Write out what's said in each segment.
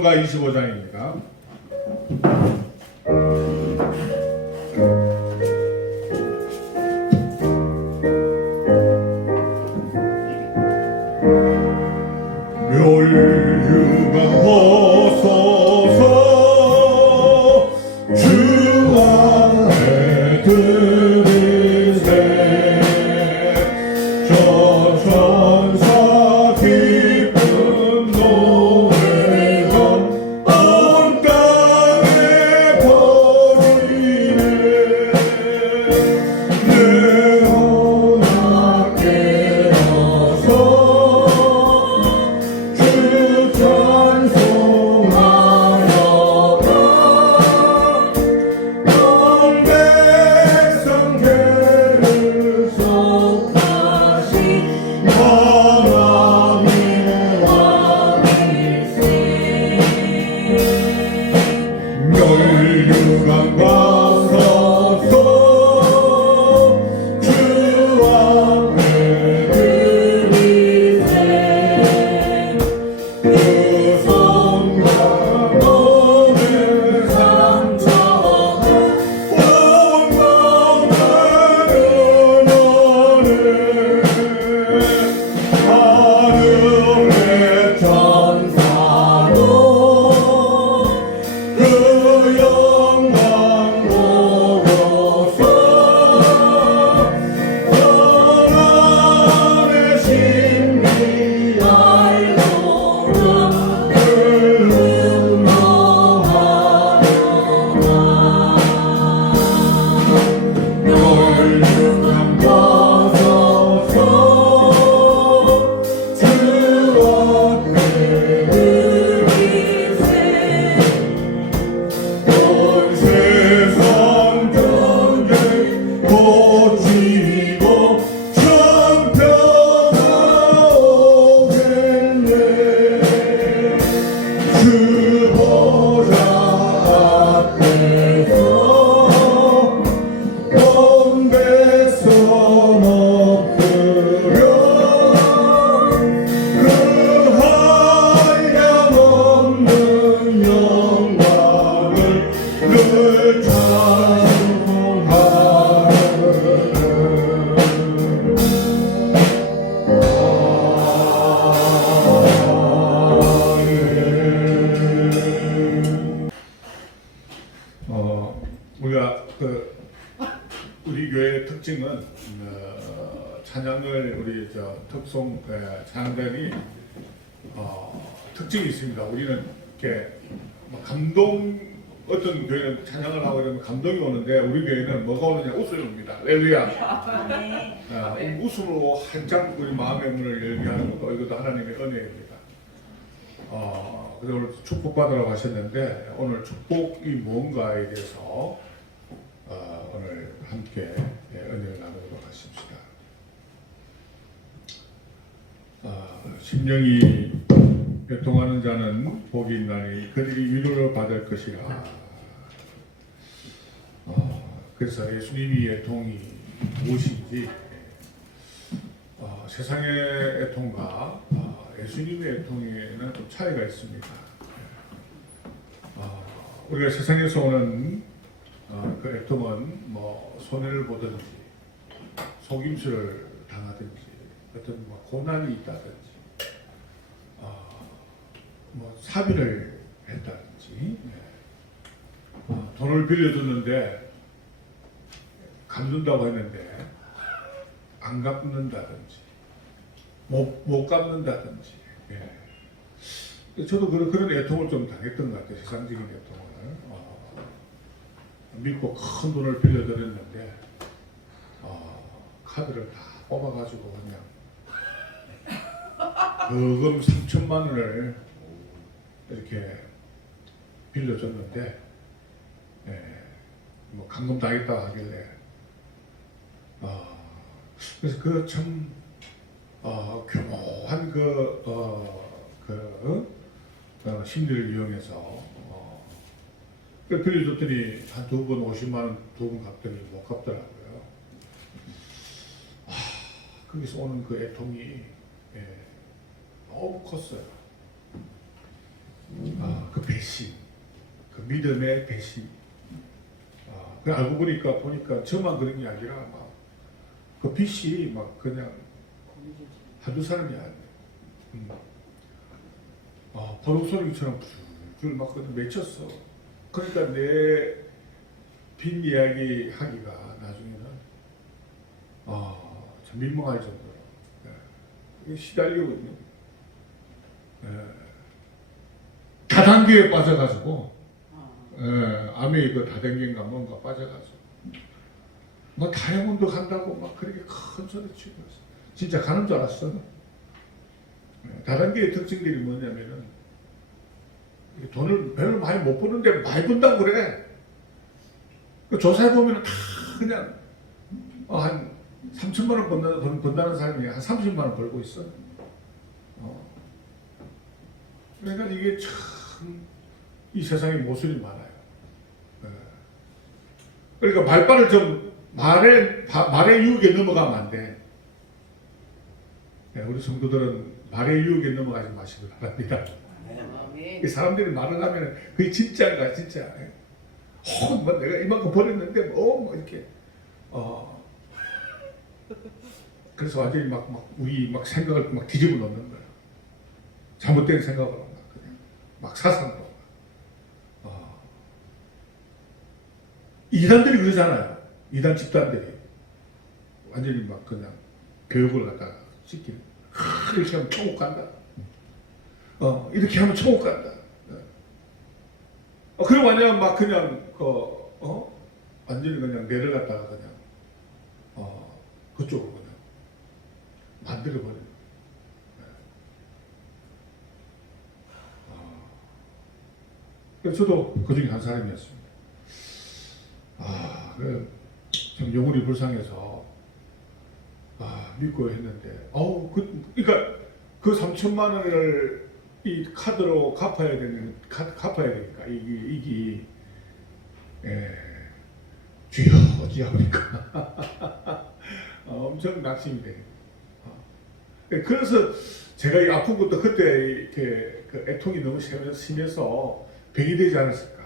25장입니다. 멸류관 벗어서 주 앞에 들이세 전천사 기쁨 노래가 온 땅에 퍼지네 내 혼아 깨어서 주 찬송하여라 온 백성 죄를 속하신 하나님의 왕일세 멸류관 벗어서 주 앞에 들이세 그 손과 몸의 상처가 온 마음을 은원해 하늘의 천사도 그 영광 보고서 영원의 신비 알고는 멸류관 벗어서 주 앞에 들이세 온 세상 경계 고치고 정평가 오겠네 주 보좌 앞에서 온 백성 엎드려 그 한량없는 영광을 늘 찬송하네. 우리가 우리 교회의 특징은 찬양을 우리 특송 찬양단이 특징이 있습니다. 우리는 이렇게 감동 어떤 교회는 찬양을 하고 이러면 감동이 오는데 우리 교회는 뭐가 오느냐 웃음이 옵니다. 할렐루야. 웃음으로 활짝 우리 마음의 문을 열게 하는 것도 이것도 하나님의 은혜입니다. 그래서 오늘 축복받으라고 하셨는데 오늘 축복이 뭔가에 대해서 오늘 함께 은혜를 나누도록 하십시다. 심령이 애통하는 자는 복이 있나니 그들이 위로를 받을 것이라. 그래서 예수님이 애통이 무엇인지 세상의 애통과 예수님의 애통에는 좀 차이가 있습니다. 우리가 세상에서 오는 그 애통은 뭐 손해를 보든지 속임수를 당하든지 어떤 뭐 고난이 있다든지 뭐 사비를 했다든지 돈을 빌려줬는데 갚는다고 했는데 안 갚는다든지 못 갚는다든지 저도 그런 애통을 좀 당했던 것 같아요. 세상적인 애통을 믿고 큰 돈을 빌려드렸는데 카드를 다 뽑아가지고 그냥 거금 3천만 원을 이렇게 빌려줬는데 뭐 감금 당했다 하길래 그래서 그 참 교묘한 심리를 이용해서 빌려줬더니 한 두 번 50만 원 두 번 갚더니 못 갚더라고요. 거기서 오는 그 애통이 너무 컸어요. 그 배신, 그 믿음의 배신. 그 알고 보니까 저만 그런 게 아니라 막 그 빛이 막 그냥 한두 사람이 아니에요. 버럭소리처럼 줄줄 막 그냥 맺혔어. 그러니까 내 빈 이야기 하기가 나중에는 참 민망할 정도로 시달리고 있는 다단계에 빠져가지고 암의 그 다단계인가 뭔가 빠져가지고 뭐 다이아몬드 간다고 막 그렇게 큰 소리 치고 있어. 진짜 가는 줄 알았어. 다단계의 특징들이 뭐냐면은 돈을 별로 많이 못 버는데 많이 번다고 그래. 그 조사해 보면은 다 그냥 한 3천만 원 번다는 사람이 한 30만 원 벌고 있어. 그러니까 이게 참 이 세상에 모순이 많아요. 그러니까 말발을 좀 말의 유혹에 넘어가면 안 돼. 우리 성도들은 말의 유혹에 넘어가지 마시기 바랍니다. 이 사람들이 말을 하면 그게 진짜인가 진짜. 뭐 내가 이만큼 버렸는데 뭐 이렇게 그래서 완전히 우리 생각을 막 뒤집어 놓는 거야. 잘못된 생각으로 막 사상으로. 이단들이 그러잖아요. 이단 집단들이 완전히 막 그냥 교육을 갖다가 시키는. 이렇게 하면 천국 간다. 이렇게 하면 천국 간다. 그럼 완전 막 그냥 완전히 그냥 뇌를 갖다가 그냥 그쪽으로 그냥 만들어 버리는 거예요. 그래서 저도 그 중에 한 사람이었습니다. 참 영혼이 불쌍해서 믿고 했는데 그러니까 그 3천만 원을 이 카드로 갚아야 되니까 이게 주여 어찌하오니까 엄청 낙심이 돼요. 그래서 제가 이 아픈 것도 그때 이렇게 그 애통이 너무 심해서 병이 되지 않았을까.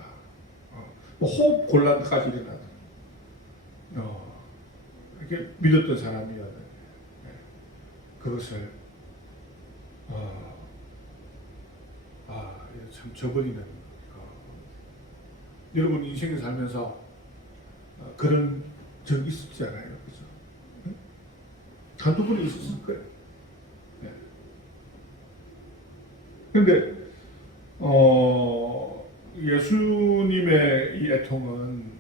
호흡 곤란까지 일어나더라고요. 이렇게 믿었던 사람이었는데 그것을 참 저버리는 여러분 인생을 살면서 그런 적이 있었잖아요. 그죠? 응? 한두 번이 있었을 거예요. 그런데 예수님의 이 애통은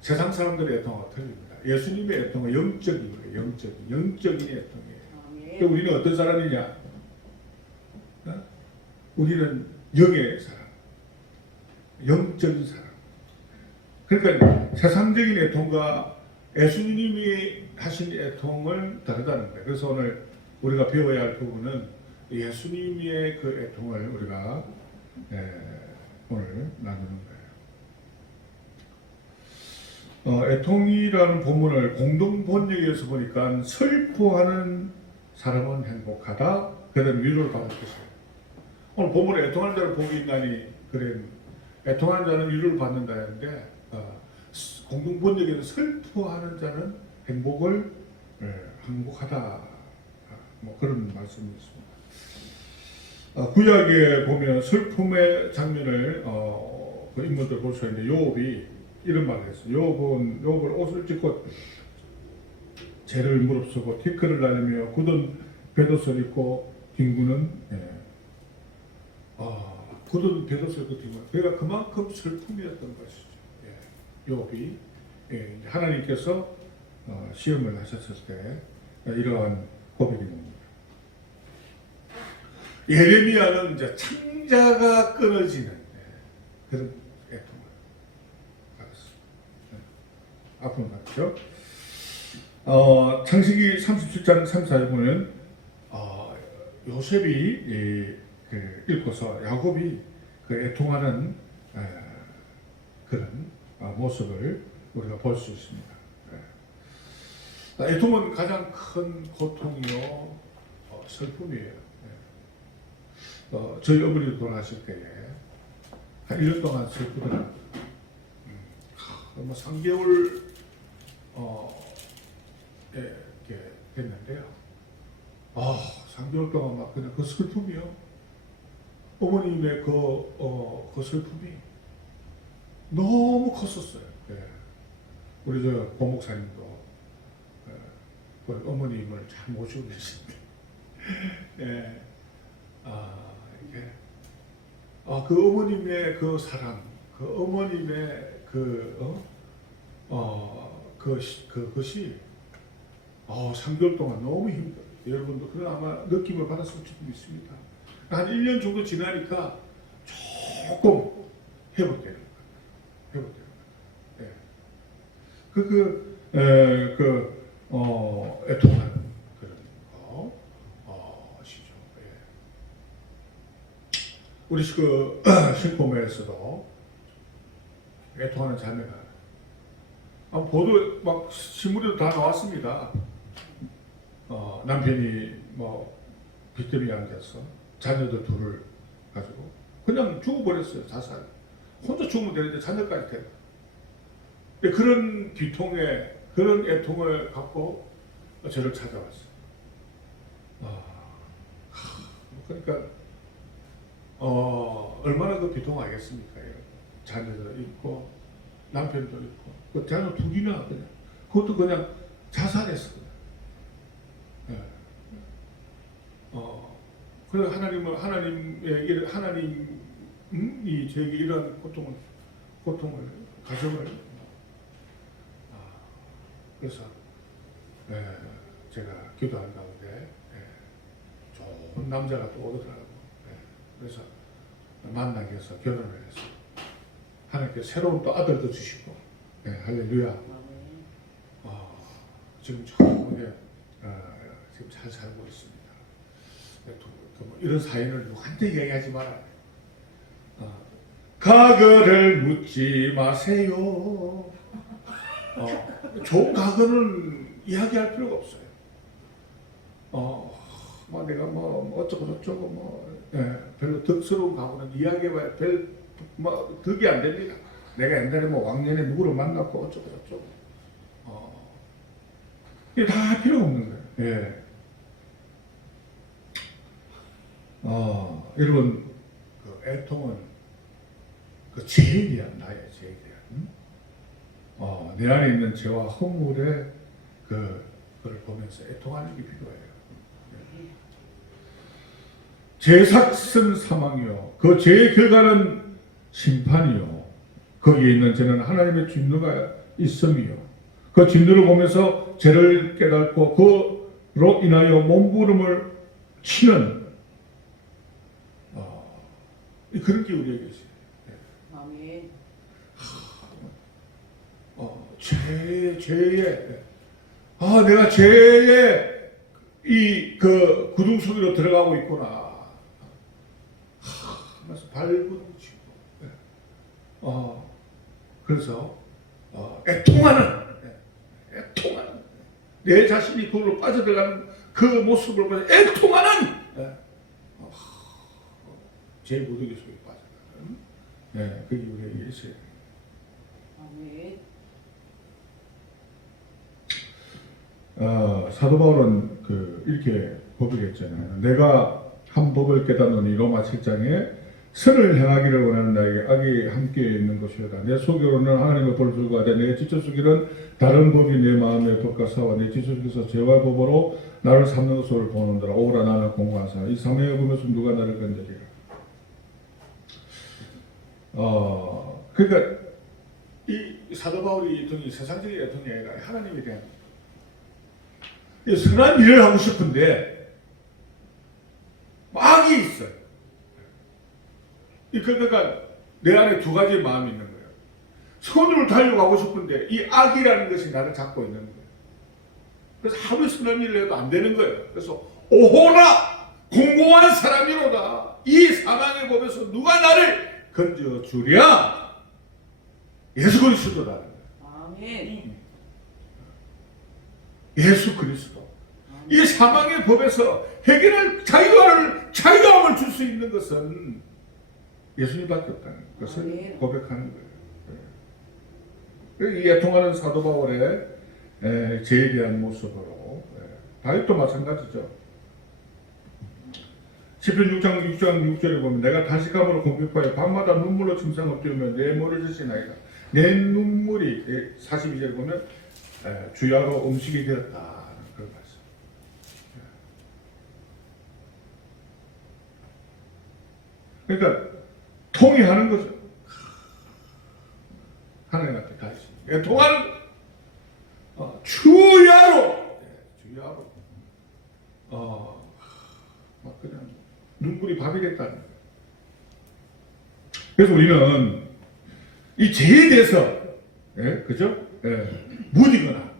세상 사람들의 애통과 틀립니다. 예수님의 애통은 영적인 거예요. 영적인 애통이에요. 또 우리는 어떤 사람이냐? 우리는 영의 사람, 영적인 사람. 그러니까 세상적인 애통과 예수님이 하신 애통을 다르다는 거예요. 그래서 오늘 우리가 배워야 할 부분은 예수님의 그 애통을 우리가 오늘 나누는 거예요. 애통이라는 본문을 공동 번역에서 보니까 슬퍼하는 사람은 행복하다. 그런 위로를 받을 것이에요. 오늘 본문에 애통하는 자를 복이 있나니 그래 애통하는 자는 위로를 받는다 했는데 공동 번역에는 슬퍼하는 자는 행복하다. 뭐 그런 말씀이 있습니다. 구약에 보면 슬픔의 장면을 그 인물들 볼 수 있는데 요업이 이런 말을 했어요. 요업을 옷을 찢고 재를 무릅쓰고 티끌을 날리며 굳은 겉옷을 입고 뒹구는 굳은 겉옷을 입고 뒹구는 그러니까 그만큼 슬픔이었던 것이죠. 요업이 하나님께서 시험을 하셨을 때 이러한 고백이 옵니다. 예레미야는 이제 창자가 끊어지는 그런 애통을 받았습니다. 앞으로 갔죠. 창세기 37장 3-4절 보면 요셉이 읽고서 야곱이 그 애통하는 그런 모습을 우리가 볼 수 있습니다. 애통은 가장 큰 고통이요 슬픔이에요. 저희 어머니도 돌아가실 때에 한 1년 동안 슬프더라고요. 뭐 3개월 이렇게 됐는데요. 3개월 동안 막 그냥 그 슬픔이요. 어머님의 그 슬픔이 너무 컸었어요. 우리 저 고목사님도 그 어머님을 잘 모시고 계신데, 이게 그 어머님의 그 사랑, 그 어머님의 그것이 3개월 동안 너무 힘들어요. 여러분도 그런 아마 느낌을 받았을 수도 있습니다. 한 1년 정도 지나니까 조금 회복되는 거예요. 회복되는 거예요. 애통하는 그런 시죠. 우리 신포매에서도 애통하는 자매가 보도 막 신문에도 다 나왔습니다. 남편이 뭐 빚더미에 앉아서 자녀들 둘을 가지고 그냥 죽어버렸어요. 자살. 혼자 죽으면 되는데 자녀까지 되고. 그런 비통에 그런 애통을 갖고 저를 찾아왔어요. 그러니까 얼마나 그 비통 알겠습니까? 자녀도 있고 남편도 있고 그 자녀 둘이나 그냥 그것도 그냥 자살했어. 그래 하나님이 저에게 이러한 고통을 가정을 그래서 제가 기도한 가운데 좋은 남자가 또 오더라고요. 그래서 만나게 해서 결혼을 해서 하나님께 새로운 또 아들도 주시고 할렐루야. 지금 좋게 지금 잘 살고 있습니다. 이런 사연을 누구한테 얘기하지 말아요. 과거를 묻지 마세요. 좋은 과거는 이야기할 필요가 없어요. 내가 뭐 어쩌고 저쩌고 별로 덕스러운 과거는 이야기해봐야 덕이 안 됩니다. 내가 옛날에 왕년에 누구를 만났고 어쩌고 저쩌고 이게 다 필요가 없는 거예요. 여러분 그 애통은 그 죄이야 나의 죄이야. 내 안에 있는 죄와 허물의 그걸 보면서 애통하는 게 필요해요. 죄 삭은 사망이요 그 죄의 결과는 심판이요 거기에 있는 죄는 하나님의 진노가 있음이요 그 진노를 보면서 죄를 깨닫고 그로 인하여 몸부림을 치는 그런 게 우리에게 있어요. 아멘. 죄에 내가 죄에 그 구둥 속으로 들어가고 있구나. 하면서 발구둥 치고 그래서 애통하는 내 자신이 그걸로 빠져들어가는 그 모습을 보면서 애통하는 제 무더기 속에 빠져가는 그게 우리에게 있어요. 아멘. 사도 바울은 이렇게 고백했잖아요. 내가 한 법을 깨닫노니 로마 7장에 선을 행하기를 원하는 나에게 악이 함께 있는 것이다. 내 속으로는 하나님의 벌을 불과하되 내 지체 속에는 다른 법이 내 마음의 법과 싸워 내 지체 속에서 죄와 법으로 나를 삼는 것을 보는더라. 오라 나는 공고한 사람 이 사명을 보면서 누가 나를 건드리라. 그러니까 이 사도 바울이 애통이 세상적인 애통이 아니라 하나님에 대한 선한 일을 하고 싶은데 악이 있어요. 그러니까 내 안에 두 가지 마음이 있는 거예요. 선으로 달려가고 싶은데 이 악이라는 것이 나를 잡고 있는 거예요. 그래서 하루 선한 일을 해도 안 되는 거예요. 그래서 오호라 공고한 사람이로다. 이 사망의 법에서 누가 나를 건져주랴. 예수 그리스도다. 아멘. 예수 그리스도. 이 사망의 법에서 해결할 자유함을 줄 수 있는 것은 예수님밖에 없다는 것을 아멘. 고백하는 거예요. 이 애통하는 사도 바울의 죄에 대한 모습으로 다윗도 마찬가지죠. 시편 6장 6절에 보면 내가 다시감으로 공격하여 밤마다 눈물로 침상을 띄우며 내 머리를 젖으나이다. 내 눈물이 42절에 보면 주야로 음식이 되었다. 그런 말씀. 그러니까 통해하는 거죠. 하나님 앞에 다 있습니다. 통하는 주야로 막 그냥 눈물이 밥이 됐다는 거예요. 그래서 우리는 이 죄에 대해서 그죠? 무디거나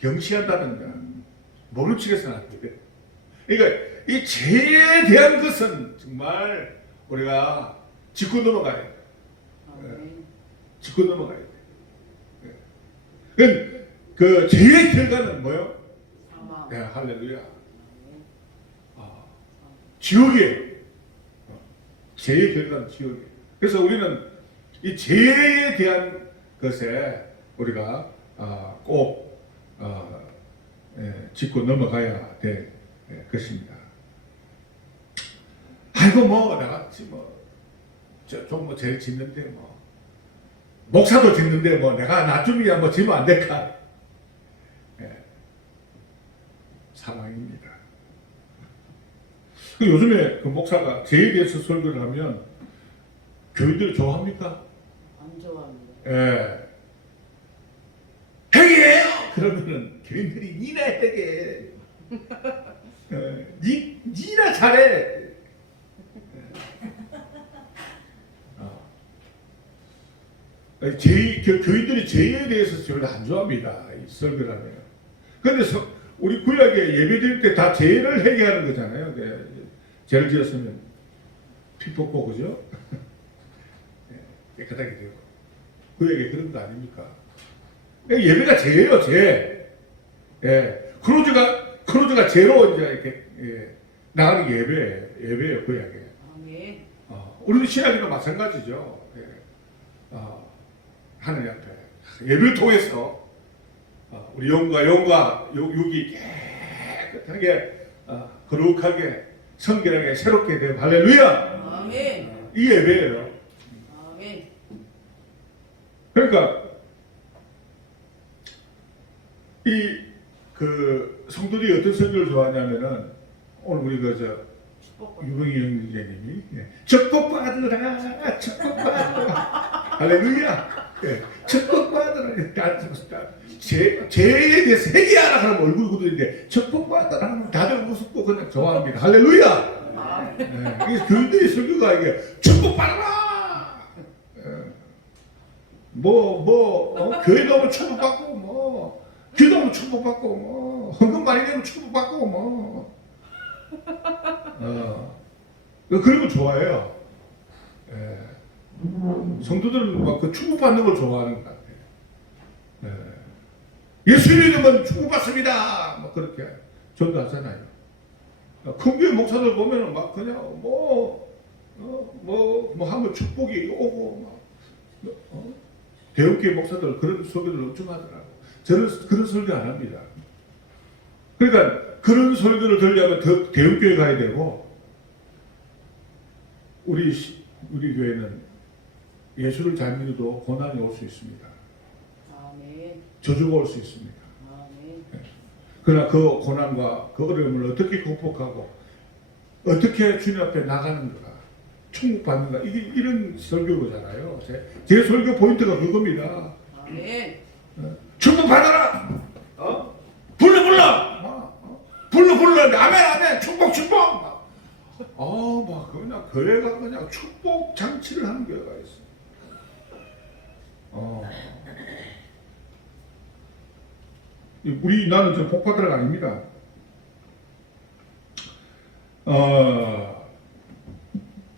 경시한다든가 모른 척해서는 안 돼요. 그러니까 이 죄에 대한 것은 정말 우리가 짚고 넘어가야 돼요. 짚고 넘어가야 돼요. 그 죄의 결과는 뭐요? 사망. 할렐루야. 지옥이에요. 죄의 결과는 지옥이에요. 그래서 우리는 이 죄에 대한 것에 우리가 꼭 짚고 넘어가야 될 것입니다. 아이고 뭐 나같이 좀 죄를 짓는데 목사도 짓는데 내가 나쯤이야 지면 안 될까? 사망입니다. 요즘에 그 목사가 죄에 대해서 설교를 하면 교인들이 좋아합니까? 안 좋아합니다. 회개해요! 그러면은 교인들이 니나 회개해. 니나 잘해. 교인들이 죄에 대해서 별로 안 좋아합니다. 이 설교를 하면. 그런데 우리 구약에 예배 드릴 때 다 죄를 회개하는 거잖아요. 죄를 지었으면 피 뽑고 그죠? 깨끗하게 되고. 구약에 그런 거 아닙니까? 예배가 죄예요, 죄. 크루즈가 죄로 이제 이렇게 나가는 게 예배예요, 구약에. 아멘. 우리도 신약이도 마찬가지죠. 하나님 앞에 예배를 통해서 우리 영과 육이 깨끗하게 거룩하게 성결하게 새롭게 되고 할렐루야. 아멘. 이 예배예요. 아멘. 그러니까 그 성도들이 어떤 설교를 좋아하냐면은 오늘 우리 축복받. 유병희 형제님이 축복받으라 축복받으라 할렐루야. 축복받으라. 죄에 대해서 회개하라 그러면 얼굴 굳는데 축복받으라 하면 다들 웃고 그냥 좋아합니다. 할렐루야. 이게 교인들의 설교가 이게 축복받으라. 교회 가면 축복받고 기도하면 축복받고 헌금 많이 내면 축복받고 그런 거 좋아해요. 성도들은 막 그 축복받는 걸 좋아하는 것 같아요. 예수 믿으면 축복받습니다. 막 그렇게 전도하잖아요. 큰 교회 목사들 보면은 막 그냥 하면 축복이 오고 대형교회 목사들 그런 설교를 엄청 하더라고. 저는 그런 설교 안 합니다. 그러니까 그런 설교를 들려면 대형교회 가야 되고 우리 교회는 예수를 잘 믿어도 고난이 올 수 있습니다. 아멘. 저주가 올 수 있습니다. 아멘. 그러나 그 고난과 그 어려움을 어떻게 극복하고 어떻게 주님 앞에 나가는가 충복받는가 이런 설교잖아요. 제 설교 포인트가 그겁니다. 아멘. 충복받아라. 불러. 아멘. 충복. 그냥 교회가 그냥 축복 장치를 하는 교회가 있어. 나는 저 복받으라가 아닙니다.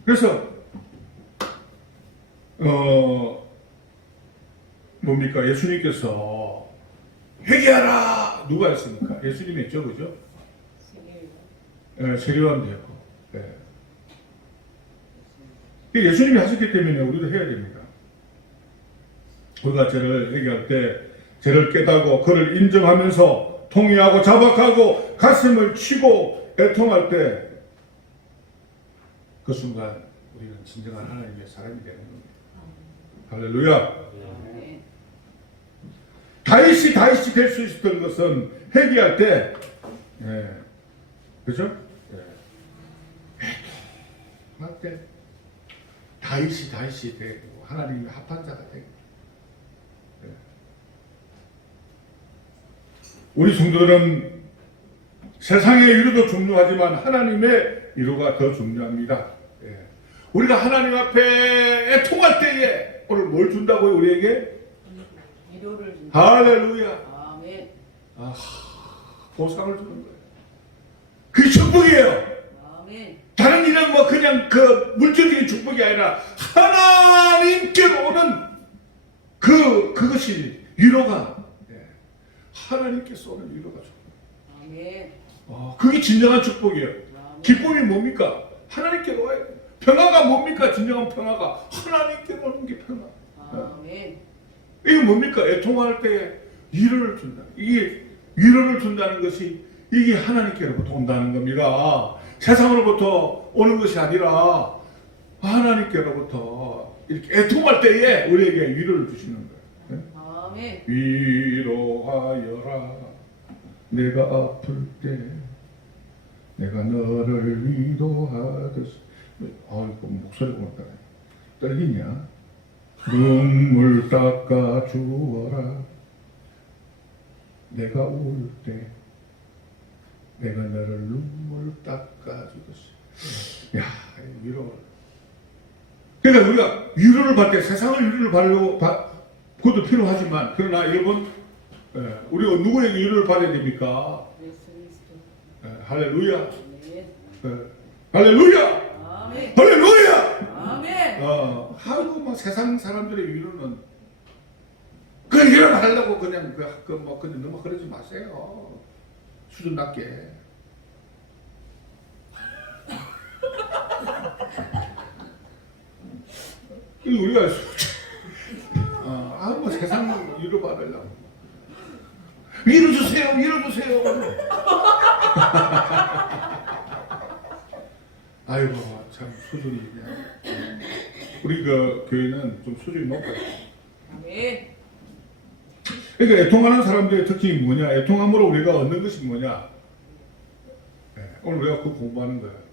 그래서 뭡니까? 예수님께서 회개하라 누가 했습니까? 예수님이 했죠, 그죠? 세례하면 되고. 예수님이 하셨기 때문에 우리도 해야 됩니다. 우리가 죄를 회개할 때 죄를 깨닫고 그를 인정하면서 통회하고 자박하고 가슴을 치고 애통할 때 그 순간 우리는 진정한 하나님의 사람이 되는 겁니다. 할렐루야. 아멘. 다윗이 될 수 있었던 것은 회개할 때, 그죠? 애통할 때 다윗이 되고 하나님의 합한 자가 되고. 우리 성도들은 세상의 위로도 중요하지만 하나님의 위로가 더 중요합니다. 우리가 하나님 앞에 애통할 때에 오늘 뭘 준다고요? 우리에게? 위로를 준다. 할렐루야. 아멘. 보상을 주는 거예요. 그게 축복이에요. 아멘. 다른 일은 뭐 그냥 그 물질적인 축복이 아니라 하나님께로 오는 그것이 위로가, 하나님께서 오는 위로가 축복. 아멘. 그게 진정한 축복이에요. 아멘. 기쁨이 뭡니까? 하나님께로 와야 돼요. 평화가 뭡니까? 진정한 평화가 하나님께로 오는 게 평화. 아멘. 이게 뭡니까? 애통할 때 위로를 준다. 이게 위로를 준다는 것이 이게 하나님께로부터 온다는 겁니다. 세상으로부터 오는 것이 아니라 하나님께로부터 이렇게 애통할 때에 우리에게 위로를 주시는 거예요. 아멘. 위로하여라. 내가 아플 때 내가 너를 위로하듯이. 목소리가 못 따라. 떨리냐? 눈물 닦아 주어라. 내가 울 때 내가 너를 눈물 닦아 주듯이. 야, 위로. 그러니까 우리가 위로를 받을 때 세상을 위로를 받으려고 그것도 필요하지만 그러나 여러분, 우리가 누구에게 위로를 받아야 됩니까? 예수 그리스도. 할렐루야. 아멘. 할렐루야. 아멘. 할렐루야. 아멘. 하고 뭐 세상 사람들의 위로는 그냥 위로 하려고 그냥 그냥 너무 그러지 마세요. 수준 낮게. 우리가 뭐 세상 위로 받으려고 위로 주세요. 아이고 참 수준이 그냥 우리 그 교회는 좀 수준이 높아요. 아멘. 그러니까 애통하는 사람들의 특징이 뭐냐? 애통함으로 우리가 얻는 것이 뭐냐? 오늘 우리가 그 공부하는 거예요.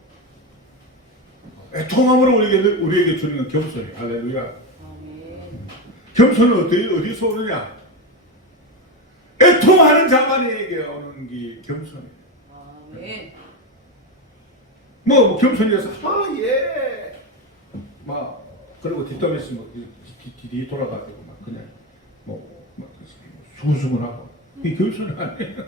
애통함으로 우리에게 주는 건 겸손이. 할렐루야. 아멘. 겸손은 어디서 오느냐? 애통하는 자만에게 오는 게 겸손이에요. 아멘. 뭐 겸손해서 예. 막 그리고 뒷담에서 뒤 돌아가지고 막 그냥 막 수근수근 하고 이 겸손은 아니에요.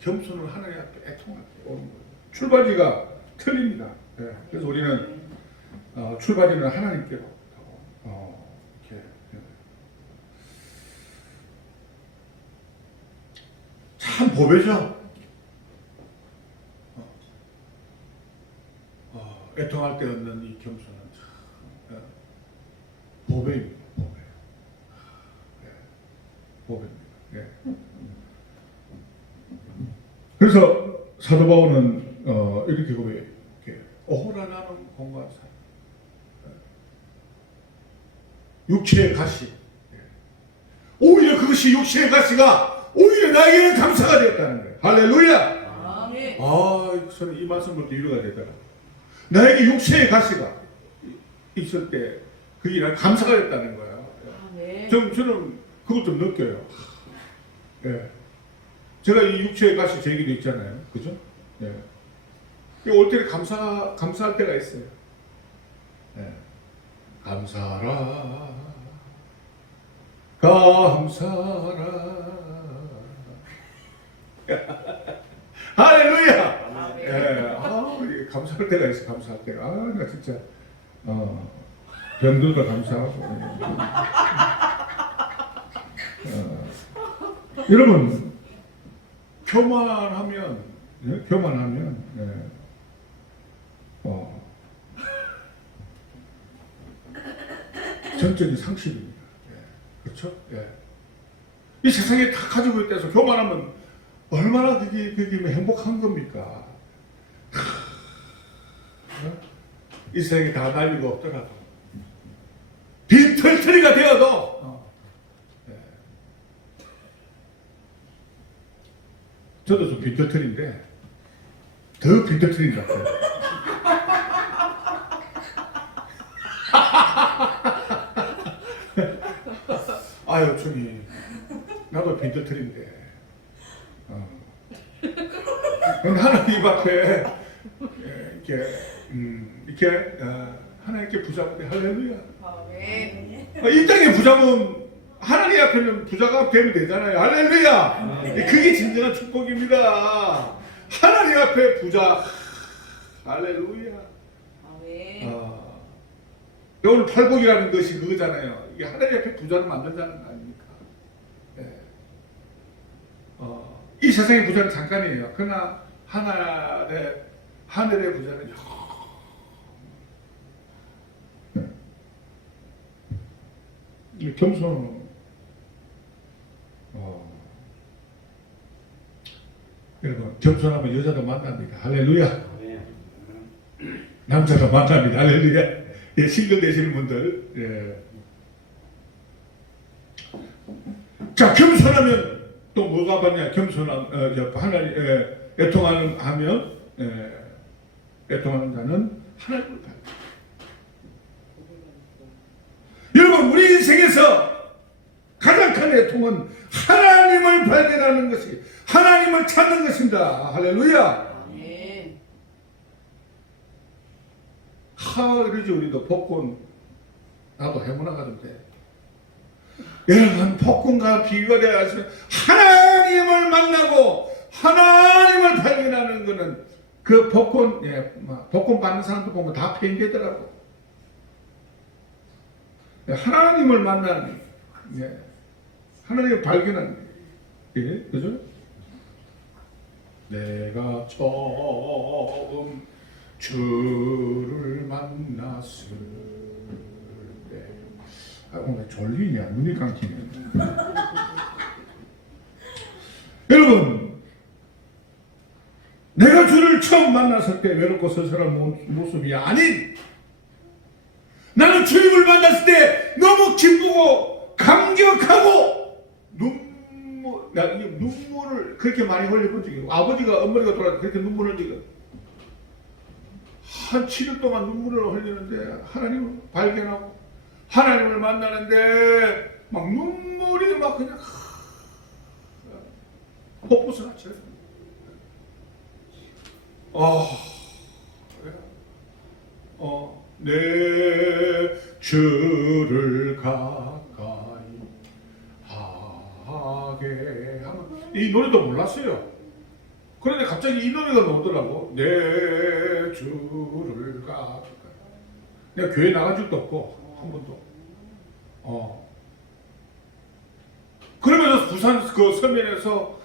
겸손은 하나님 앞에 애통할 때 오는 거예요. 출발지가 틀립니다. 그래서 우리는 출발지는 하나님께로 이렇게 참 보배죠. 애통할 때 얻는 이 겸손은 참 보배입니다. 보배입니다. 그래서 사도 바울은 이렇게 고백해요. 오호라나는 공고한 사람, 육체의 가시, 오히려 그것이 육체의 가시가 오히려 나에게는 감사가 되었다는 거예요. 할렐루야. 아멘. 저는 이 말씀부터 위로가 되더라. 나에게 육체의 가시가 있을 때 그게 난 감사가 됐다는 거예요. 아멘. 저는 그걸 좀 느껴요. 제가 이 육체의 가시 제 얘기도 있잖아요. 그죠? 올 때는 감사할 때가 있어요. 감사라, 감사라. 할렐루야! 감사할 때가 있어, 감사할 때가. 나 진짜, 병들도 감사하고. 여러분, 교만하면 교만하면 전적인 상실입니다. 그렇죠? 이 세상에 다 가지고 있다해서 교만하면 얼마나 그게 행복한 겁니까? 이 세상에 다 난리가 없더라도 빈털터리가 되어도 저도 좀 빈털터리인데 더 빈털터리인 것 같아요. 아유 저기 나도 빈털터리인데 근데 하나님 앞에 이렇게 하나님께 부자면 할렐루야. 아멘. 이 땅의 부자면 하나님 앞에는 부자가 되면 되잖아요. 할렐루야. 그게 진정한 축복입니다. 하나님 앞에 부자. 할렐루야. 아멘. 오늘 팔복이라는 것이 그거잖아요. 이게 하나님 앞에 부자를 만든다는 거 아닙니까? 이 세상의 부자는 잠깐이에요. 그러나 하늘의 부자는 겸손. 여러분 겸손하면 여자도 만납니다. 할렐루야. 남자도 만납니다. 할렐루야. 싱글 되시는 분들. 자, 겸손하면 또 뭐가 받냐? 하나님 애통하는 자는 하나님을 받는. 여러분 우리 인생에서 가장 큰 애통은 하나님을 발견하는 것이 하나님을 찾는 것입니다. 할렐루야. 아멘. 그러지 우리도 복권 나도 해문화가던데 여러분 복권과 비교되어 하시면 하나님을 만나고 하나님을 발견하는 것은 그 복권 받는 사람도 보면 다 폐인되더라고. 하나님을 만나는 하나님을 발견하는 그죠? 내가 처음 주를 만났을 때 오늘 졸리냐 눈이 감기네. 여러분 내가 주를 처음 만났을 때 외롭고 쓸쓸한 모습이 아닌 나는 주님을 만났을 때 너무 기쁘고 감격하고 눈물을 그렇게 많이 흘려본 적이 없고 아버지가 어머니가 돌아서 그렇게 눈물을 흘리고 한 7일 동안 눈물을 흘리는데 하나님을 발견하고 하나님을 만나는데 막 눈물이 막 그냥 폭포수 같이 내 주를 가까이 하게 하면 이 노래도 몰랐어요. 그런데 갑자기 이 노래가 나오더라고. 내 주를 가까이. 내가 교회 나간 적도 없고 한 번도. 그러면서 부산 그 서면에서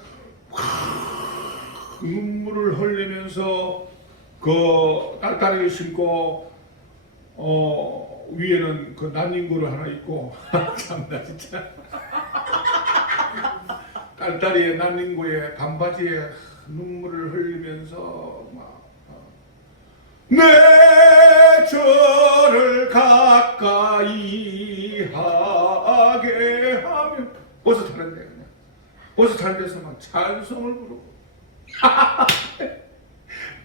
눈물을 흘리면서 그 딸다리를 신고 위에는 그 난닝구를 하나 입고 참나 진짜 딸다리에 난닝구에 반바지에 눈물을 흘리면서 내 주를 가까이 하게 하면 버스 타는 데 그냥 버스 타는 데서 막 찬송을 부르고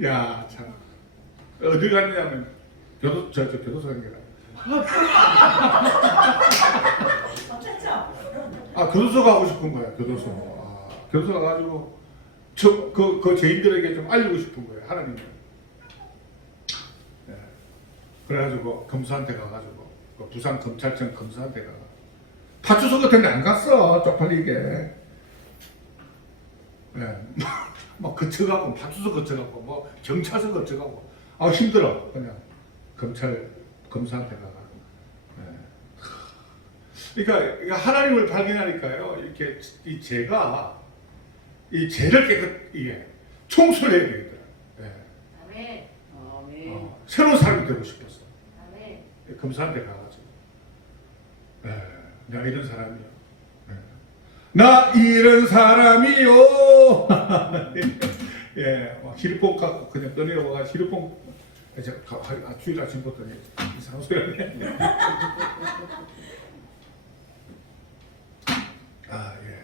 야 참 어디 갔냐면 교도소인가 교도소 가고 싶은 거야. 교도소 가가지고 그 죄인들에게 좀 알리고 싶은 거예요. 하나님. 그래가지고 검사한테 가가지고 그 부산 검찰청 검사한테 가가 파출소 같은 데 안 갔어. 쪽팔리게. 막 거쳐가고 파출소 거쳐가고 뭐 경찰서 거쳐가고 힘들어. 그냥 검사한테 가가. 그러니까 하나님을 발견하니까요. 이렇게 이 죄를 깨끗 청소를 해야 되겠더라. 예. 아멘. 새로운 사람이 되고 싶었어. 아멘. 금산대 가가지고 내가 이런 사람이요. 나 이런 사람이요. 예, 기름봉 갖고 그냥 꺼내려가 기름봉 주일 아침부터 이상한 소리 하네. 예.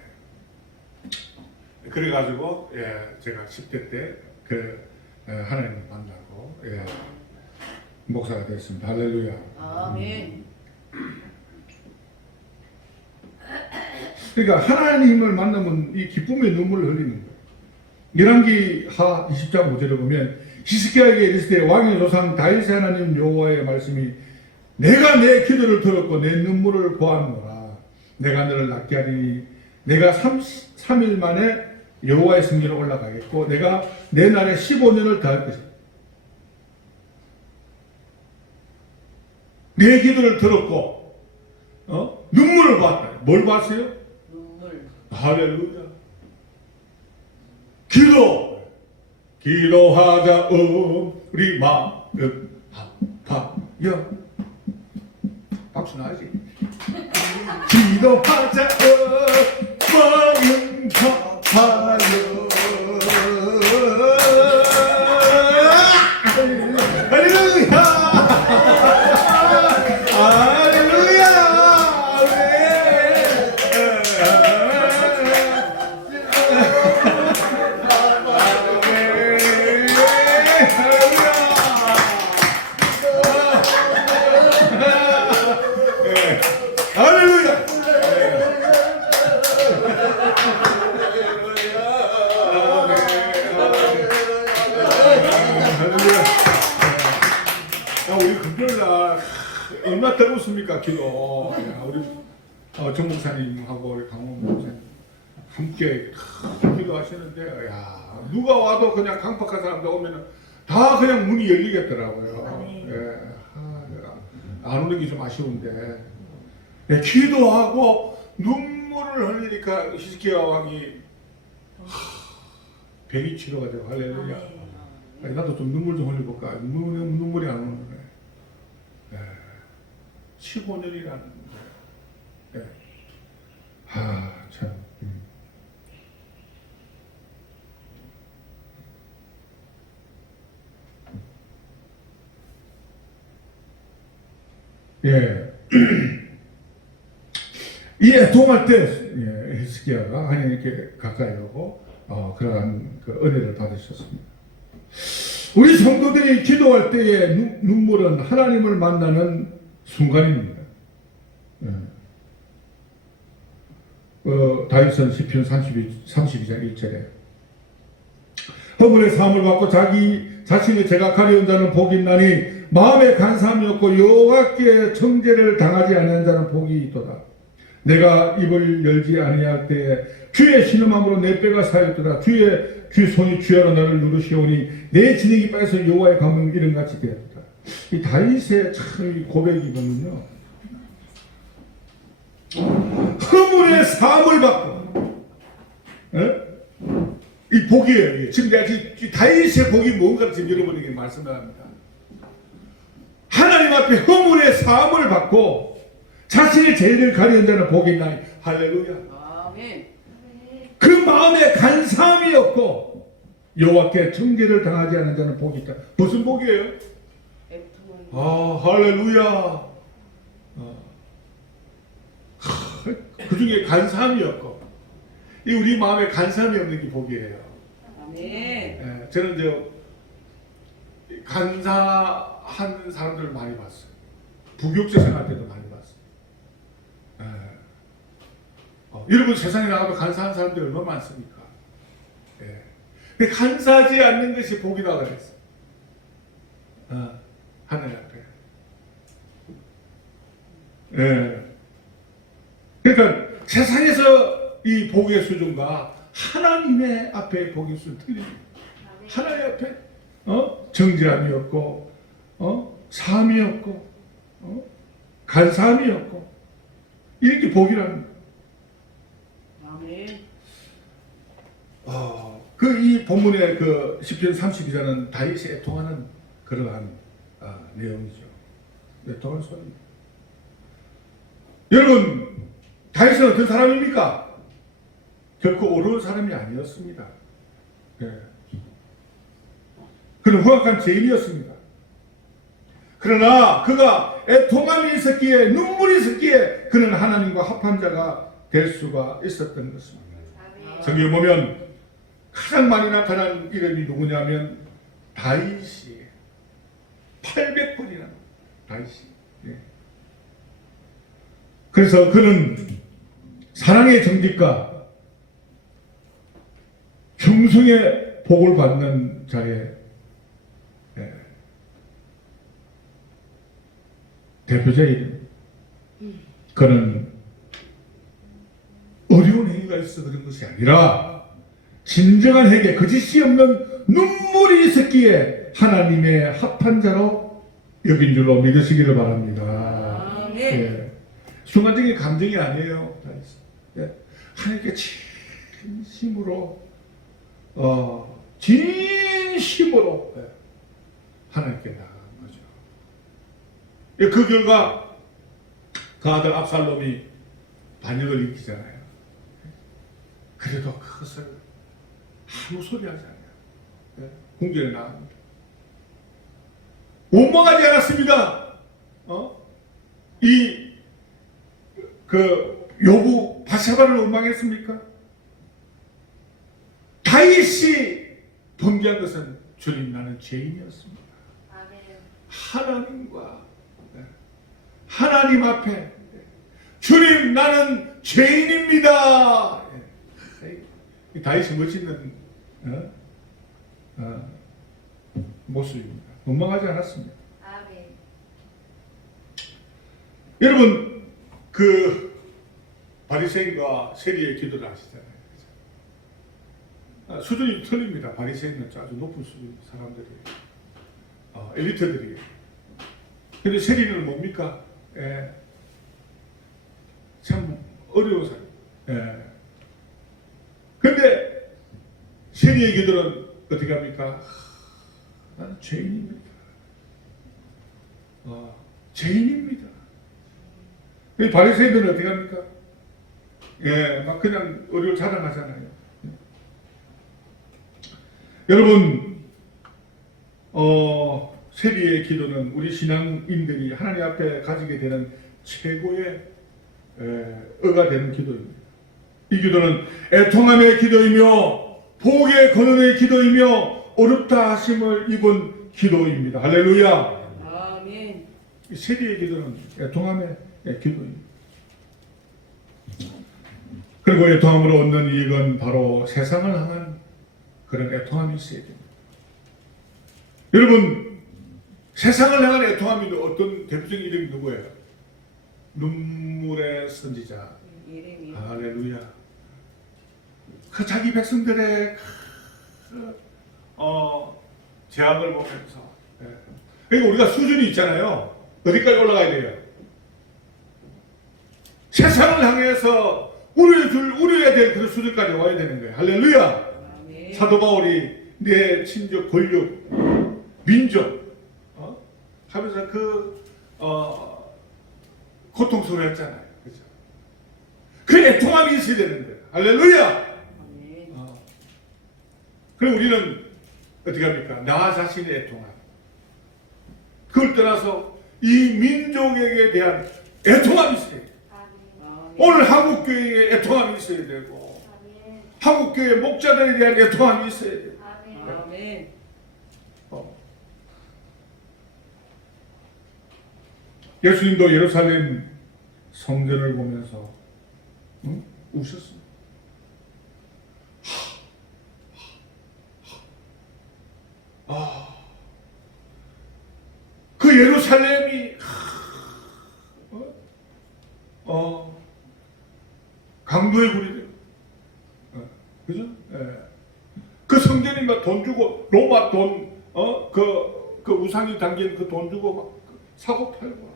그래가지고 제가 10대 때 하나님을 만나고 목사가 됐습니다. 할렐루야. 아멘. 그러니까 하나님을 만나면 이 기쁨의 눈물을 흘리는 거예요. 열왕기 하 20장 5절에 보면 히스기야에게 이르시되 왕의 조상 다윗의 하나님 여호와의 말씀이 내가 내 기도를 들었고 내 눈물을 보았노라. 내가 너를 낫게 하리니 내가 3일 만에 여호와의 성전에 올라가겠고 내가 내 날에 15년을 더할 것이다. 내 기도를 들었고 눈물을 봤다. 뭘 봤어요? 눈물. 할렐루야. 기도하자 우리 마음 아파요. 박수 나지. 기도하자 마음 아파요. 할렐루야. 우리 금요일날 얼마나 때웠습니까 기도. 우리 정 목사님하고 우리 강원 목사님 함께 기도하시는데 누가 와도 그냥 강박한 사람들 오면은 다 그냥 문이 열리겠더라고요. 안 오는 게 좀 아쉬운데 기도하고 눈물을 흘리니까 히스기야 왕이 병이 치료가 되고 할렐루야. 나도 좀 눈물 좀 흘려볼까. 눈물이 안 오는 거네. 15년이라는 거예요. 참. 이 애통할 때 히스기야가 하나님께 가까이 오고 그러한 그 은혜를 받으셨습니다. 우리 성도들이 기도할 때의 눈물은 하나님을 만나는 순간입니다. 다윗은 시편 32장 1절에 허물의 사함을 받고 자기 자신의 죄가 가려운 자는 복이 있나니 마음에 간사함이 없고 여호와께 정죄를 당하지 않는 자는 복이 있도다. 내가 입을 열지 아니할 때에 주의 신음함으로 내 뼈가 사였도다. 주의 손이 주야로 나를 누르시오니 내 진액이 빠져서 여호와의 감흥 이름같이 되었다. 이 다윗의 참 고백이 보면요, 허물의 사함을 받고 이 복이에요. 지금 내가 다윗의 복이 뭔가 지금 여러분에게 말씀을 합니다. 하나님 앞에 허물의 사함을 받고 자신의 죄를 가리는 자는 복이 있나니 할렐루야. 아멘. 그 마음에 간사함이 없고 여호와께 정죄를 당하지 않은 자는 복이 있다. 무슨 복이에요? 할렐루야. 그 중에 간사함이 없고 이 우리 마음에 간사함이 없는 게 복이에요. 아멘. 저는 간사한 사람들을 많이 봤어요. 부교육자 생활 때도 많이 봤어요. 여러분 세상에 나가도 간사한 사람들이 얼마나 많습니까? 간사하지 않는 것이 복이다 그랬어요. 하나님 앞에. 그러니까 세상에서 이 복의 수준과 하나님의 앞에 복의 수준 틀립니다. 하나님 앞에 정죄함이 없고 사함이 없고 간사함이 없고 이렇게 복이라는 거예요. 아멘. 그 이 본문의 그 시편 32장은 다윗이 애통하는 그러한 내용이죠. 애통하는 소리입니다. 여러분, 다윗은 어떤 사람입니까? 결코 어려운 사람이 아니었습니다. 예. 그는 후악한 죄인이었습니다. 그러나 그가 애통함이 있었기에, 눈물이 있었기에 그는 하나님과 합한 자가 될 수가 있었던 것입니다. 성경에 보면 가장 많이 나타난 이름이 누구냐면 다윗이 800번이나 다윗이. 예. 그래서 그는 사랑의 정직과 충성의 복을 받는 자의 대표자 이름. 그는 어려운 행위가 있어 그런 것이 아니라 진정한 회개, 거짓이 없는 눈물이 있었기에 하나님의 합한 자로 여긴 줄로 믿으시기를 바랍니다. 아멘. 예. 순간적인 감정이 아니에요. 예. 하나님께 진심으로 진심으로 하나님께 나간 거죠. 예, 그 결과 그 아들 압살롬이 반역을 일으키잖아요. 그래도 그것을 아무 소리 하지 않아요. 궁전에 나갑니다. 원망하지 않았습니다. 여부 바세바를 원망했습니까? 다윗이 범죄한 것은 주님 나는 죄인이었습니다. 하나님 앞에 주님 나는 죄인입니다. 다윗이 멋있는 모습입니다. 원망하지 않았습니다. 여러분 그 바리새인과 세리의 기도를 아시잖아요. 수준이 틀립니다. 바리새인은 아주 높은 수준 사람들이 엘리트들이. 근데 세리는 뭡니까? 참 어려운 사람. 근데 세리의 기도는 어떻게 합니까? 나는 죄인입니다. 죄인입니다. 바리새인들은 어떻게 합니까? 막 그냥 의리를 자랑하잖아요. 여러분, 세리의 기도는 우리 신앙인들이 하나님 앞에 가지게 되는 최고의 의가 되는 기도입니다. 이 기도는 애통함의 기도이며 복의 근원의 기도이며 어렵다 하심을 입은 기도입니다. 할렐루야. 아멘. 세리의 기도는 애통함의 기도입니다. 그리고 애통함으로 얻는 이익은 바로 세상을 향한 그런 애통함이 있어야 됩니다. 여러분, 세상을 향한 애통함이 어떤 대표적인 이름이 누구예요? 눈물의 선지자. 예레미야. 할렐루야. 그 자기 백성들의 재앙을 보면서. 그러니까 우리가 수준이 있잖아요. 어디까지 올라가야 돼요? 세상을 향해서 우려야 될 그런 수준까지 와야 되는 거예요. 할렐루야. 아멘. 사도 바울이 내 친족, 권력, 민족 하면서 고통스러워했잖아요. 그죠? 그 애통함이 있어야 되는 거예요. 할렐루야. 아멘. 그럼 우리는 어떻게 합니까? 나 자신의 애통함. 그걸 떠나서 이 민족에게 대한 애통함이 있어야 돼요. 아멘. 오늘 한국교회에 애통함이 있어야 되고 한국교회 목자들에 대한 애통함이 있어야 돼요. 아멘. 예수님도 예루살렘 성전을 보면서 우셨습니다. 그 예루살렘이 강도의 굴이 돼요. 그죠? 그 성전이 막 돈 주고 로마 돈, 그 우상이 담긴 그 돈 주고 막 사고 팔고.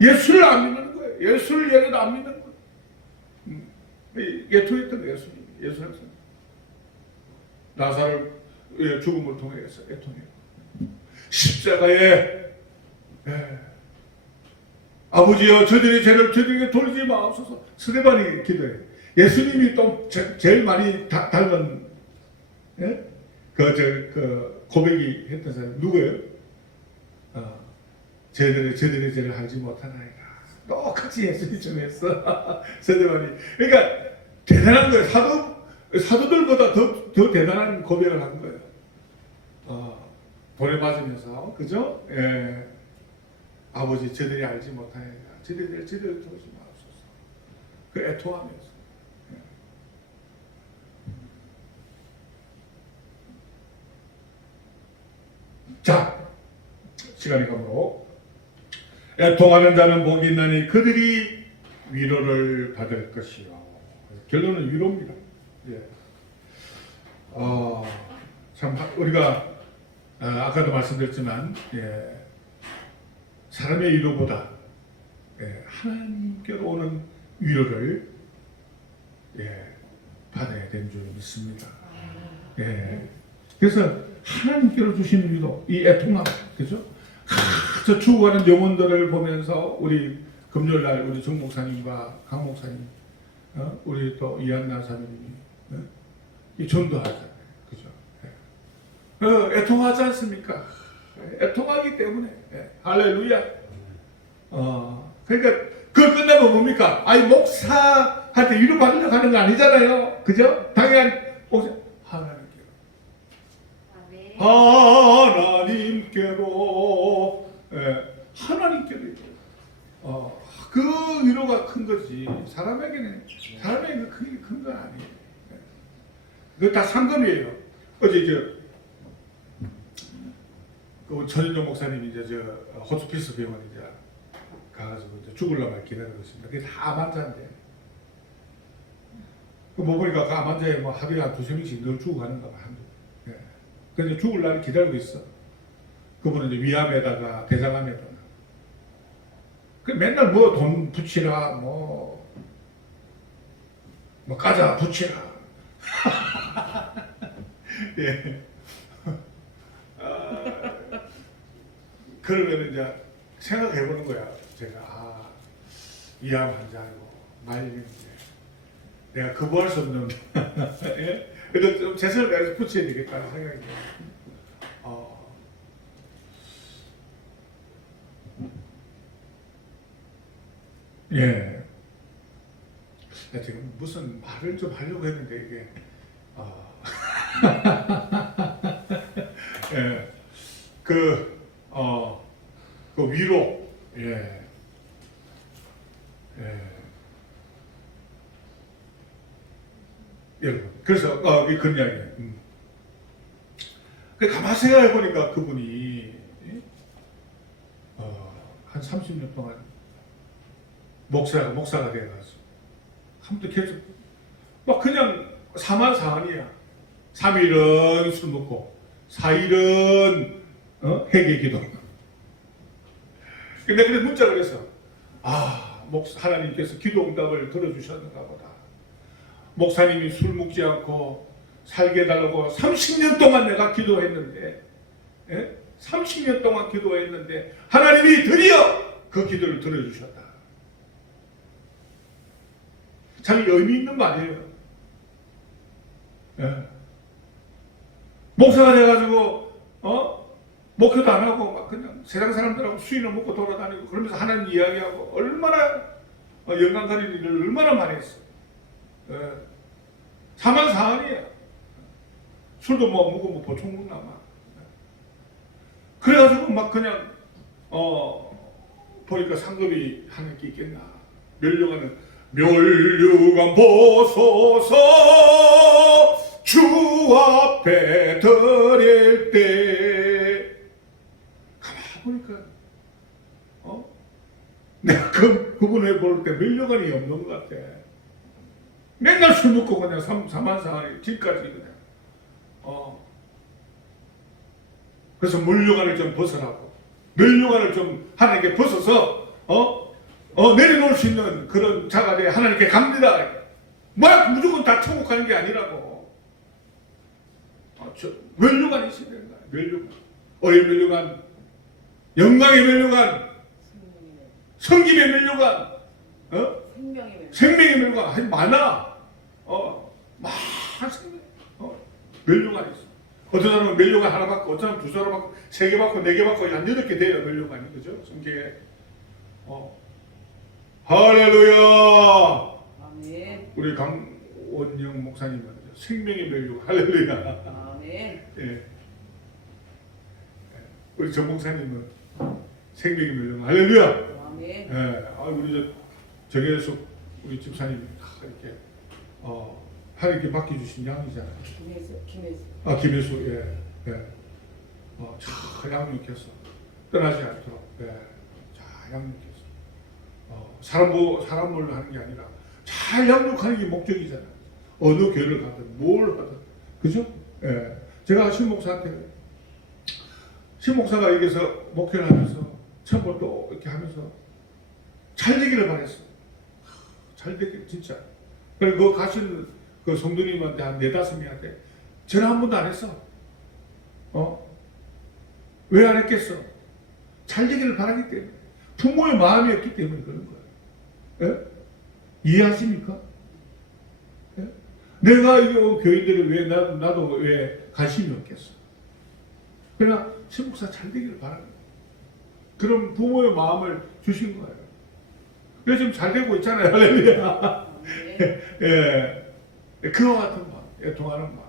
예수를 안 믿는 거예요. 예수를 얘네도 안 믿는 거예요. 애통했던 거예요. 예수님. 나사로의 죽음을 통해서 애통해요. 십자가에 아버지여 저들의 죄를 저들에게 돌리지 마옵소서. 스데반이 기도해요. 예수님이 또 제일 많이 닮은 그 고백이 했던 사람 누구예요? 저들의 죄를 알지 못하나이다. 똑같이 예수님 좀 했어. 스데반이. 그러니까 대단한 거예요. 사도들보다 더 대단한 고백을 한 거예요. 돌에 맞으면서, 그죠? 예. 아버지, 저들이 알지 못하니까 저들을 도우지 마옵소서. 그 애통하면서. 예. 자, 시간이 가므로 애통하는 자는 복이 있나니 그들이 위로를 받을 것이요. 결론은 위로입니다. 예. 참 우리가 아까도 말씀드렸지만 사람의 위로보다 하나님께로 오는 위로를 받아야 되는 줄 믿습니다. 그래서 하나님께로 주시는 위로, 이 애통함, 그죠? 저 죽어가는 영혼들을 보면서 우리 금요일날 우리 정 목사님과 강 목사님, 우리 또 이한나 사모님이 이 전도하잖아요, 그죠? 애통하지 않습니까? 애통하기 때문에. 할렐루야. 그러니까 그걸 끝나고 뭡니까? 아니 목사한테 위로 받으려고 하는 거 아니잖아요, 그죠? 당연히 목사 하나님께로 하나님께로 그 위로가 큰 거지. 사람에게는 그게 큰 건 아니에요. 그거 다 상금이에요. 어제 그 전인종 목사님이 이제 호스피스 병원 이제 가가지고 이제 죽으려고 기다리고 있습니다. 그게 다 암환자인데. 뭐 보니까 그 암환자에 뭐 하루에 한 2-3명씩 늘 죽어가는가 봐. 그래서 죽을 날을 기다리고 있어. 그분은 이제 위암에다가 대장암에다가. 그 맨날 뭐 돈 붙이라, 뭐 까자 붙이라. 예. 그러면 이제 생각해보는 거야. 제가 위암 환자고 말리는데 내가 거부할 수 없는. 예? 그래도 좀 최선을 다해서 붙여야 되겠다는 생각이 들어요. 예. 지금 무슨 말을 좀 하려고 했는데 이게 예. 그 위로. 예. 여러분, 그래서 그런 이야기예요. 가만히 생각해 보니까 그분이 한 30년 동안 목사가 돼가지고 아무튼 계속 막 그냥 사만사한이야. 3일은 술 먹고 4일은 회개기도. 근데 문자가 그래서 하나님께서 기도 응답을 들어주셨는가 보다. 목사님이 술 먹지 않고 살게 해달라고 30년 동안 내가 기도했는데 30년 동안 기도했는데 하나님이 드디어 그 기도를 들어주셨다. 참 의미 있는 말이에요. 목사가 돼가지고 목표도 안 하고 막 그냥 세상 사람들하고 수인을 먹고 돌아다니고 그러면서 하나님 이야기하고 얼마나 영광 가리는 일을 얼마나 많이 했어. 사만사한이야. 술도 뭐 먹고 뭐 보충 먹나 막. 그래가지고 막 그냥 보니까 상급이 하는 게 있겠나. 멸류관 보소서 주 앞에 드릴 때 가만히 보니까 내가 그분을 볼 때 멸류관이 없는 것 같아. 맨날 술 먹고 그냥 사만사한이 집까지 그냥 그래서 멸류관을 좀 벗어나고 멸류관을 좀 하나님께 벗어서 내려놓을 수 있는 그런 자가 돼 하나님께 갑니다. 막 무조건 다 천국 가는 게 아니라고. 면류관이 있어야 된다. 면류관. 어의 면류관, 영광의 면류관, 성김의 면류관, 생명의 면류관. 아주 많아. 많은 생명. 면류관이 있어. 어떤 사람은 면류관 하나 받고, 어떤 사람은 두 사람 받고, 세 개 받고, 네 개 받고, 한 8개 돼요, 면류관이. 그죠? 성경에. 할렐루야! 아멘. 우리 강원영 목사님은 생명의 면류관. 할렐루야! 아멘. 예. 우리 전 목사님은 생명의 면류관. 할렐루야! 아멘. 예. 우리 정혜숙 우리 집사님이 이렇게, 하나님께 맡겨주신 양이잖아요. 김혜수. 김혜수, 예. 잘 양육했어. 떠나지 않도록. 예. 잘 양육했어. 사람을 하는 게 아니라 잘 양육하는 게 목적이잖아요. 어느 교회를 가든 뭘 하든. 그죠? 예. 제가 신목사한테, 신목사가 여기서 목회를 하면서 처음부터 이렇게 하면서 잘 되기를 바랬어. 잘 되길, 진짜. 그리고 그 가시는 그 성도님한테 한 4-5명한테 전화 한 번도 안 했어. 왜 안 했겠어? 잘 되기를 바라기 때문에. 부모의 마음이었기 때문에 그런 거예요. 예? 이해하십니까? 예? 내가 여기 온 교인들이 왜 나도 왜 관심이 없겠어? 그러나 신목사 잘 되기를 바라는 거예요. 그럼 부모의 마음을 주신 거예요. 그래서 지금 잘 되고 있잖아요. 할렐루야. 예. 그와 같은 마음, 애통하는 마음.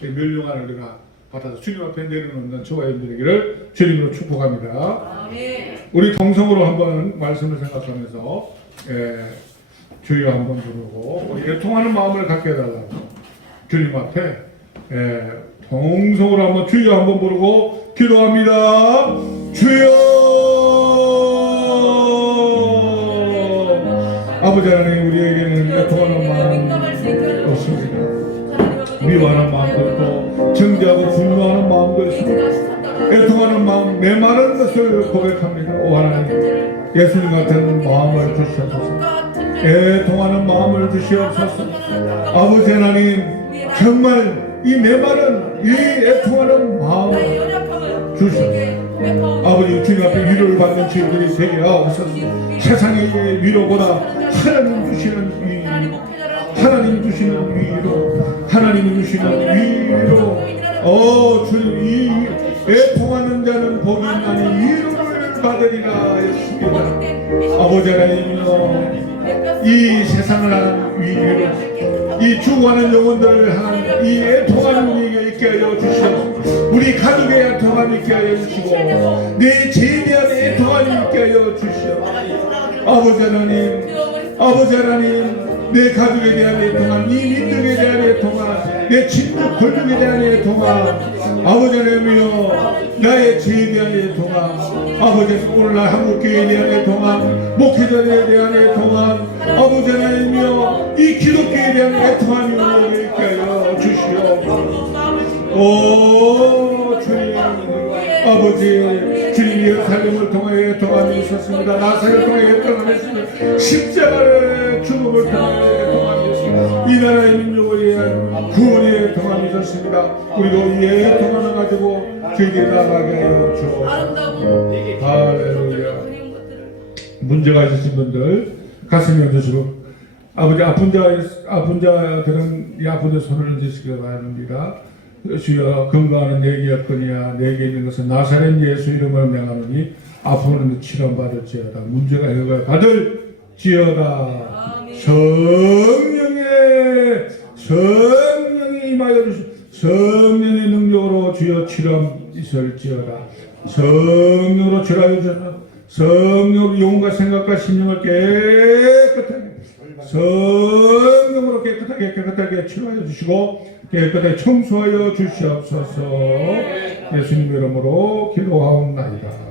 멸류관을 우리가 받아서 주님 앞에 내려놓는 저와 여러분들에게를 주님으로 축복합니다. 아멘. 우리 동성으로 한번 말씀을 생각하면서 주여 한번 부르고 우리 애통하는 마음을 갖게 해달라고 주님 앞에 동성으로 한번 주여 한번 부르고 기도합니다. 주여. 아버지 하나님, 우리에게는 애통하는 마음 없습니다. 미워하는 마음도 있고 정죄하고 분노하는 마음도 있습니다. 애통하는 마음, 메마른 것을 고백합니다. 오 하나님, 예수님 같은 마음을 주시옵소서. 애통하는 마음을 주시옵소서. 아버지 하나님, 정말 이 메마른 이 애통하는 마음을 주시옵소서. 아버지, 주님 앞에 위로를 받는 저희들이 되게 하옵소서. 세상의 위로보다 하나님 주시는 위, 하나님 주시는 위로, 하나님 주시는 위로. 주님, 이 애통하는 자는 복이 있나니 위로를 받으리라 했습니다. 아버지 하나님이여, 이 세상을 향한 위로, 이 죽어가는 영혼들을 향한 이 애통하는 우리에게 있게 하여 주시옵소서. 우리 가족의 애통함 있게 하여 주시고 내 죄에 대한 애통함 있게 하여 주시옵소서. 아버지 하나님, 아버지 하나님, 내 가족에 대한 애통함, 이 민족에 대한 애통함, 내 친구 권력에 대한 애통함, 아버지 하나님이여, 나의 죄에 대한 애통함, 아버지 하나님, 오늘날 한국교회에 대한 애통함, 목회자에 대한 애통함, 아버지 하나님이여, 이 기독교에 대한 애통함이 우리에게 있게 하여 주시옵소서. 오 주님, 아버지, 주님 예루살렘을 통하여 애통함이 있었습니다. 나사렛을 통하여 애통함이 있습니다. 십자가의 죽음을 통하여 애통함이 있습니다. 이 나라의 민족을 위한 구원의 애통함이 있었습니다. 우리도 이 애통함을 가지고 저희들이 나가게 하여 주옵소서. 할렐루야. 문제가 있으신 분들 가슴에 얹으시고, 아버지, 아픈 자들은 이 아픈 자 손을 얹으시기 바랍니다. 주여, 건강하는 내게 없거니와 내게 있는 것은 나사렛 예수 이름으로 명하노니 아픔은 치료받을지어다. 문제가 해결 받을지어다. 성령이 임하여 주시오. 성령의 능력으로 주여 치료함 있을지어다. 성령으로 치료하여 주소서. 성령으로 영혼과 생각과 심령을 깨끗하게, 성령으로 깨끗하게 치료하여 주시고 깨끗하게 청소하여 주시옵소서. 예수님 이름으로 기도하옵나이다.